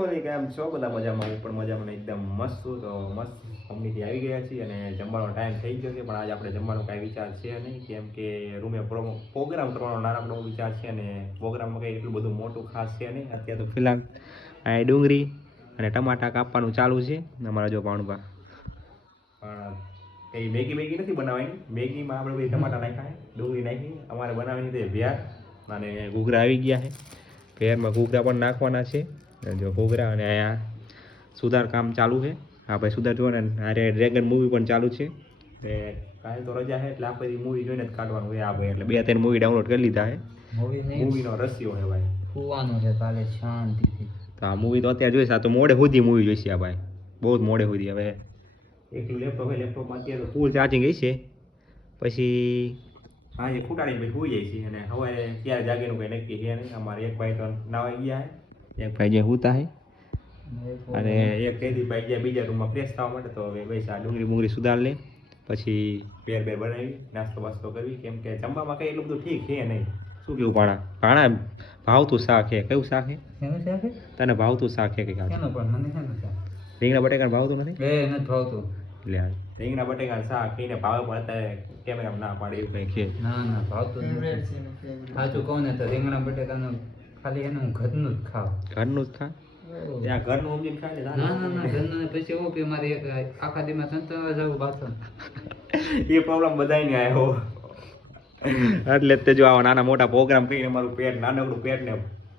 Family કેમ છો બધા મજામાં? હું પણ મજામાં એકદમ મસ્ત છું. તો મસ્ત કંપનીથી આવી ગયા છીએ અને જમવાનો ટાઈમ થઈ ગયો છે, પણ આજે આપણે જમવાનો કાંઈ વિચાર છે નહીં, કેમ કે રૂમે પ્રોગ્રામ કરવાનો નાનકડો વિચાર છે અને પ્રોગ્રામમાં કંઈ એટલું બધું મોટું ખાસ છે નહીં. અત્યારે તો ફિલહાલ અહીં ડુંગળી અને ટમાટા કાપવાનું ચાલુ છે અમારા જો ભાણુભા. પણ એ મેગી નથી બનાવવાની. મેગીમાં આપણે બધી ટમાટા નાખ્યા, ડુંગળી નાખી. અમારે બનાવવાની છે ભેળ અને ઘૂઘરા આવી ગયા છે. ભેળમાં ઘૂઘરા પણ નાખવાના છે. જો ઘૂઘરા અને અહીંયા સુધાર કામ ચાલુ છે. હા ભાઈ સુધાર જો ને અરે ડ્રેગન મૂવી પણ ચાલુ છે. કાલે તો રજા છે એટલે આપણે મૂવી જોઈને જ કાઢવાનું હોય. આ ભાઈ એટલે 2-3 મૂવી ડાઉનલોડ કરી લીધા છે. મૂવીનો રસ્યો છે ભાઈ. સુવાનું છે કાલે શાંતિથી. તો આ મૂવી તો અત્યારે જોઈશ. આ તો મોડે સુધી મૂવી જોઈશે આ ભાઈ, બહુ જ મોડે સુધી. હવે એકલું લેપટોપ હોય, લેપટોપમાં અત્યારે તો ફૂલ ચાર્જિંગ હશે. પછી હા એ ફૂટાડીને પછી હોઈ જાય છે અને હવે ક્યારે જાગીનું કંઈ નક્કી છે નહીં. અમારે એક ભાઈ તો નાવા ગયા છે, એક ભાઈ જે હુતા છે અને એક કઈથી ભાઈ ગયા બીજા રૂમમાં ફ્રેશ થવા માટે. તો હવે ભાઈ આ ડુંગળી સુધાર લે, પછી ભેળ બનાવી, નાસ્તો બાસ્તો કરવી. કેમ કે જમવામાં કંઈ એટલું બધું ઠીક છે નહીં. શું કેવું ભાણા ભાવતું શાક છે? કયું શાક છે તને ભાવતું શાક છે? કંઈક રીંગણા બટેકાનું ભાવતું નથી? નથી ભાવતું. એટલે રીંગણા બટેકાનું શાક ખાઈને ભાવે પણ અત્યારે કેમેરામાં ના પાડે એવું કંઈ છે. ના ભાવતું સાચું કહું ને તો રીંગણા બટેકાનું ખાલી એને હું ઘરનું જ ખાવ. ઘરનું જ ખા? ત્યાં ઘરનું ઊંઘીને ખાય ને? ના ઘરનું પછી એવું કે મારે એક આખા દીમાં સંતવા જવું બાથરૂમ. એ પ્રોબ્લેમ બધાને આવ્યો. એટલે તે જો આવા નાના મોટા પ્રોગ્રામ કરીને મારું પેટ નાનકડું પેટને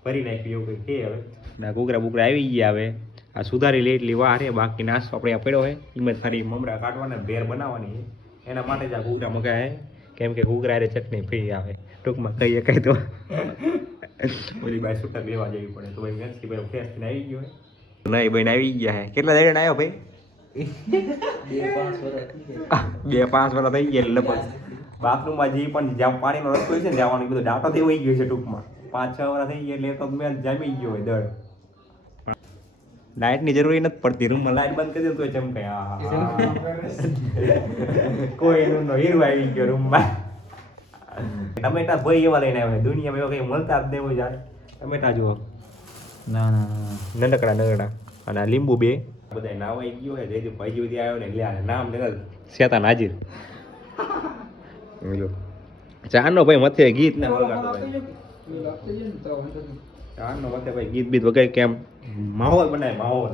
ભરી નાખ્યું એવું કંઈ છે. હવે ના ઘૂઘરા બુઘરા આવી ગયા. હવે આ સુધારી લે એટલી વાર છે. બાકી નાસ્તો આપણે આ પડ્યો હોય એમાં ખાલી મમરા કાઢવાના, ભેળ બનાવવાની છે. એના માટે જ આ ઘૂઘરા મગાય. કેમ કે ઘૂઘરા રે ચટણી ફ્રી આવે. ટૂંકમાં કહીએ કંઈ તો ઓલી બાય છૂટક લેવા જવી પડે. તો ભાઈ મેન્સી ભાઈ ફ્રેશ થઈને આવી ગયો હોય. નહીં ભાઈ આવી ગયા છે. કેટલા દાડે આવ્યો ભાઈ? 2-5 વર્ષ થઈ ગયા લગભગ. બાથરૂમમાં જે પણ જ્યાં પાણીનો રસ્તો હોય છે ને જવાનું બધું ડાટા થઈ ગયો છે. ટૂંકમાં 5-6 વર્ષ થઈ ગયા એટલે તો મેં જામી ગયો હોય દળ. લાઇટની જરૂરી નથી પડતી. રૂમમાં લાઇટ બંધ કરી દે તો ચમકાય. કોઈ હીરો આવી ગયો રૂમમાં. ટમેટા ભાઈ એવા લઈને આવ્યા. દુનિયામાં એવા કઈ મળતા જ નહીં હોય. ટમેટા જુઓ ના નંદકડા અને આ લીંબુ 2 બધા નાવાઈ ગયો હોય. જેથી ભાઈ સુધી આવ્યો ને એટલે નામ લેતા શેતાન હાજીર. ચારનો ભાઈ મથે ગીત ને વગાડતો ભાઈ. ચારનો મથે ભાઈ ગીત બીત વગાડ કેમ માહોલ બનાય. માહોલ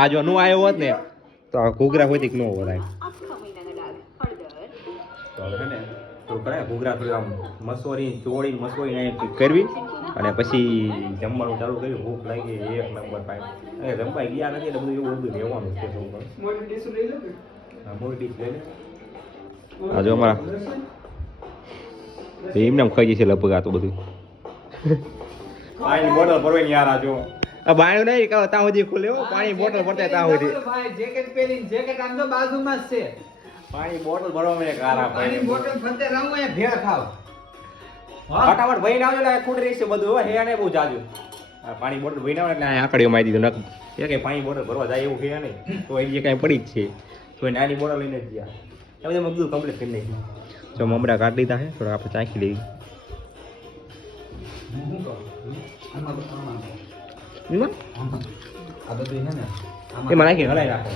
આ જો નું આવ્યો હોત ને તો ઘૂઘરા હોતી ન વરાય. તો હવે ને તો કરાય ઘૂઘરા થોડી આમ મસોરી કરવી અને પછી જમવાનું ચાલુ કર્યું. ભૂખ લાગી એક નંબર પાઈ જમવાઈ ગયા નથી એટલે બધું એવું બધું રહેવાનું છે. મોટી ડીશ લઈ લે. આ જો અમારા એમને ખાઈ જશે લગભગ આ તો બધું. પાણી બોટલ ભરવાની યાર. આ જો આ બાયણું નહીં કહો ત્યાં સુધી ખુલે પાણી બોટલ ભરતા ત્યાં સુધી. જેકેટ પહેરીને જેકેટ આમ તો બાજુમાં જ છે. પાણી બોટલ ભરવામાં એક આરા પાણી બોટલ ફરતે રહું એ ભેળ ખાવ. ફટાફટ ભઈને આવજો એટલે ખોટ રહેશે બધું. હે ને બહુ જાજુ પાણી બોટલ ભઈને આવે એટલે આકડીઓ મારી દીધું નક. એ કઈ પાણી બોટલ ભરવા જાય એવું છે નહીં. તો એ કાંઈ પડી જ છે. તો નાની બોટલ લઈને જ ગયા. એ બધું કમ્પ્લીટ કરી નાખ્યું. જો મમરા કાઢી લીધા છે. થોડા આપણે ચાખી લઈએ. એમાં નાખી હલાઈ નાખો.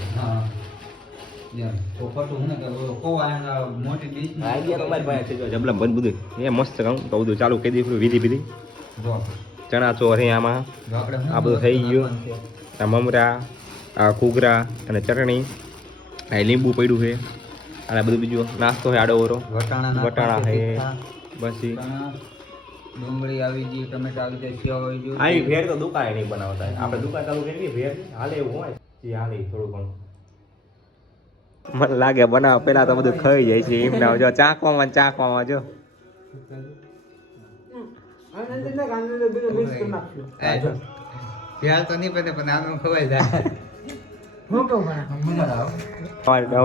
જબલા બંધ બધું એ મસ્ત કહું તો બધું ચાલુ કરી દીધું. વિધિ ચણા ચોર આમાં આ બધું થઈ ગયું. આ મમરા, આ ઘૂઘરા અને ચટણી, આ લીંબુ પડ્યું છે અને બધું બીજું નાસ્તો છે. આડોવરો વટાણા છે. પછી ડુંગળી આવી ગઈ, ટમેટા આવી જાય, સેવ આવી ગયું. આવી ભેળ તો દુકાને નહીં બનાવતા. આપણે દુકાન ચાલુ કરી ભેળ હાલે એવું હોય એ હાલે થોડું ઘણું. મને લાગે બનાવ પેલા તો બધું ખાઈ જાય છે. એમ ના જો ચાખવામાં જો ભેળ તો નહીં બને પણ આનું ખવાઈ જાય.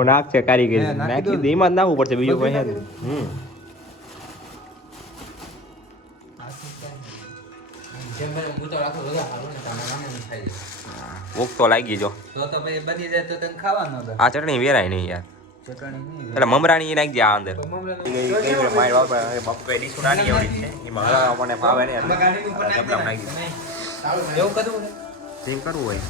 નાક છે કારીગર નાખી દે. એમાં જ નાખવું પડશે બીજું કઈ. ભૂખ તો લાગી જો. તો પછી બની જાય તો તને ખાવાનો. આ ચટણી વેરાય નહીં યાર. એટલે મમરાની નાખી દે આ અંદર. બાપુ કઈ ડીશ નાની એવડી છે એમાં હલાવવા મને ભાવે નહીં. એવું કદું ચેક કરવું હોય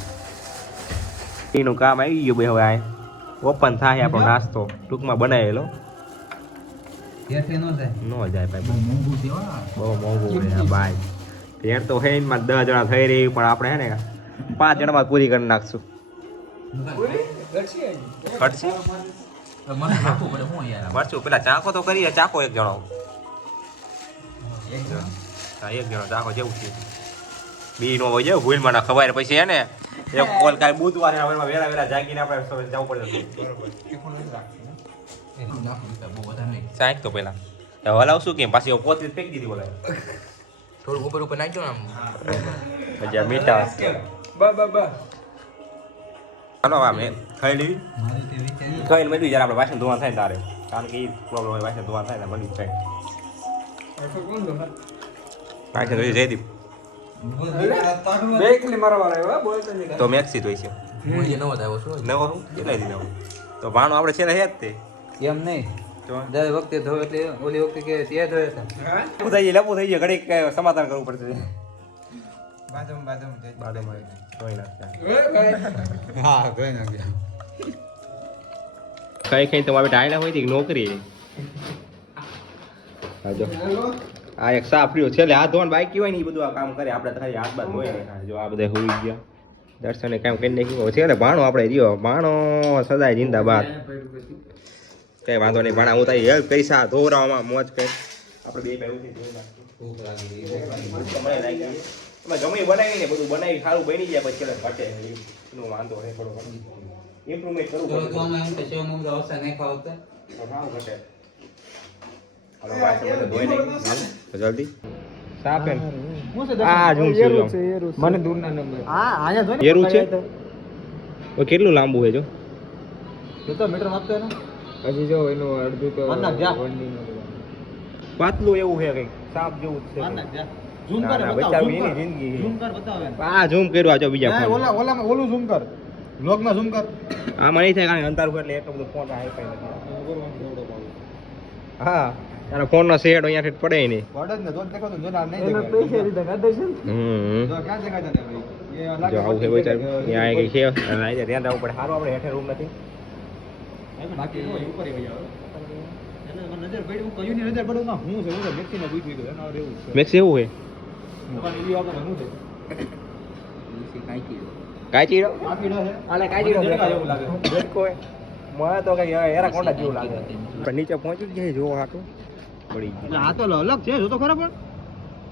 એનું કામ આવી ગયું ભાઈ. હવે આ ઓપન થાય આપણો નાસ્તો ટૂંકમાં બનાવેલો હેઠે ન જાય. ન જાય ભાઈ, બહુ મોંઘું છે હો. બહુ મોંઘું છે ભાઈ. ભેળ તો હે માં 10 જણા થઈ રહી, પણ આપણે હે ને 5 જણામાં પૂરી કરી નાખશું. કટસી મને નાખવું પડે હું યાર. મરચું પેલા ચાકો તો કરીએ. ચાકો એક જણો. હા, એક જણો ચાકો જેવું છે. બી નો હોય ભૂલમાં ના ખવાય પછી હે ને એક કોલ કાંઈ બુધવારે હવારમાં વેલા વેલા જાગીને આપણે જવું પડે. બહુ વધારે નહીં. સાહેબ તો પેલા હલાવશું કેમ પાછી પોતે ફેંકી દીધી બોલાય. થોડું ઉપર નાખજો ને આમ. પછી આ મીઠા હાલો આમ ખાઈ લેવી. મારી તે વિચારી ખાઈને મળ્યું જ્યારે આપણે વાસણ ધોવા થાય ને તારે, કારણ કે એ પ્રોબ્લેમ હોય વાસણ ધોવા થાય ને મળ્યું થાય. વાસણ ધોઈ જયદીપ તો મેક્સી ધોઈ છે. હું જે નવો આવ્યો છું. નવો હું કેટલા દીધો તો ભાણું આપણે છે ને હે જ તે એમ નહીં. તો દર વખતે ધોવે એટલે ઓલી વખતે કે તે ધોયા હતા. લપું થઈ જાય ઘડીક સમાધાન કરવું પડશે. બાદમ ધોઈ નાખતા હા ધોઈ નાખ્યા. કઈ કઈ તમારે ટાઈલા હોય હતી નોકરી હા જો આ એક સાફ રહ્યો છે હાથ ધોવાનું બાકી હોય ને એ બધું આ કામ કરે. આપણે તો ખાલી હાથ બાદ ધોઈ નાખાય. જો આ બધા હોઈ ગયા દર્શને કામ કરી નાખ્યું છે ને. ભાણો આપણે રહ્યો ભાણો સદાય જિંદાબાદ. કઈ વાંધો નહીં ભાણા હું તારી હેલ્પ કરીશ. આ ધોરાવામાં મોજ કરી આપણે બે ભાઈ ઉઠી ધોઈ નાખીએ. ભૂખ લાગી ગઈ. એમાં ગમે બનાવીને બધું બનાવી સારું બની જાય પછી ઘટે એનો વાંધો નહીં. થોડો ઇમ્પ્રુવમેન્ટ કરવું તો પડે. આમાં એમ કે સેવ મમરો આવશે નહીં ખાવતા. તો ભાવ ઘટે. હાલો વાસણ બધું ધોઈ નાખીએ. જલ્દી સાફ એમ આ ઝૂમ છે મને દૂરના નંબર. એરું છે. ઓ કેટલું લાંબુ છે જો તો મીટર માપતો ને. હજી જો એનું અડધું તો પાતળું એવું છે કઈક સાફ જેવું જ છે. ઝૂમ કર ના, બતાવ બચાવ ઝૂમ એની કર જિંદગી છે. ઝૂમ કર બતાવ એમ આ ઝૂમ કર્યું આ જો બીજા હા, ફોન ઓલામાં ઓલું ઝૂમ કર લોગમાં ઝૂમ કર આમાં નહીં થાય કારણ કે અંધારું એટલે એટલો બધો ફોન હાઈ ફાઈ નથી. હા તારા ફોન નો શેડ અહીંયાથી પડે નહીં. વડદ ને જોત દેખો તો જોનાર નહીં દેખાય હમ જો ક્યાં દેખાય તને ભાઈ એ લાગે જો આવું છે વિચાર ત્યાં કઈ છે ધ્યાન રાખવું પડે. સારું આપણે હેઠે રૂમ નથી. બાકી હોય ઉપર એ આવે એને મને નજર પડી હું કયું ની નજર પડું ના હું છે હું વ્યક્તિને પૂછ્યું તો એનો એવું છે મેક્સ એવું છે તમારી ઈ આપણે શું છે કાચી રો કાપીડો છે આલે કાચી રો દેખા જેવું લાગે બેઠકો હે મને તો કઈ એરા કોંડા જેવું લાગે. પણ નીચે પહોંચી જ જાય જો હાટું પડી ગયું. આ તો અલગ છે જો તો ખરા પણ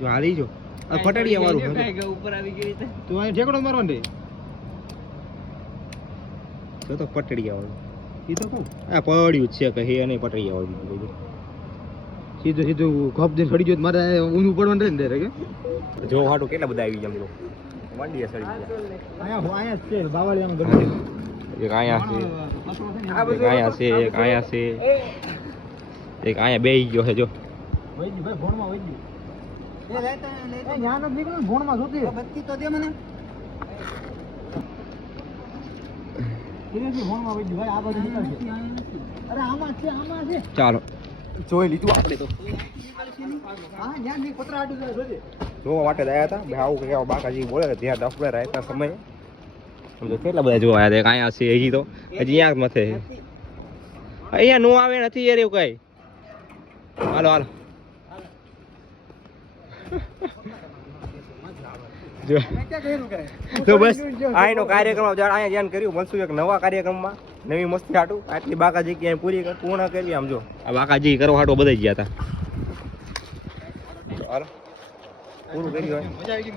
જો હાલી જો આ ફટાડિયા વાળું છે. ઉપર આવી ગઈ તો તું અહીં ઠેકડો મારવાનો દે જો તો પટડિયા વાળું ઈ તો કહું આ પડ્યું જ છે કે હે નહીં પટડિયા વાળું બીજું સીધું સીધું ખપ દે સડી ગયો મારે ઊંધું પડવાનું રહે ને કે જો હાટું કેટલા બધા આવી જમલો મંડીએ સડી ગયા. અહીંયા જ છે બાવળિયામાં ગમે એક અહીંયા છે એક અહીંયા છે એક અહીંયા છે એક અહીંયા બેહી ગયો છે જો વૈદ્ય ભાઈ ભોણમાં વૈદ્ય એ લેતા એ ஞாન જ નીકળે ભોણમાં જોતી બત્તી તો દે મને કિરેશી ભોણમાં વૈદ્ય ભાઈ આ બાજુ નીકળશે અરે આમાં છે ચાલો જોઈ લીધું આપણે તો હા ஞாન ની પતરા આડું જાય જોજે જોવા માટે જ આવ્યા હતા બે આવું કે બાકાજી બોલે કે ધ્યાન રાખવું પડે રાતના સમયે. સમજો કેટલા બધા જોવા આવ્યા હતા. અહીંયા છે હજી તો હજી અહીંયા જ મથે છે. અહીંયા નો આવે નથી યાર એવું કઈ. હાલો હાલો જો તો બસ આનો કાર્યક્રમ અહીંયા ધ્યાન કર્યું. મળશું એક નવા કાર્યક્રમમાં નવી મસ્તી હાટું. આટલી બાકાજી ક્યાંય પૂર્ણ કરી આમ જો આ બાકાજી કરવા હાટું બધા ગયા હતા. હાલો પૂરું કર્યું હોય મજા આવી ગઈ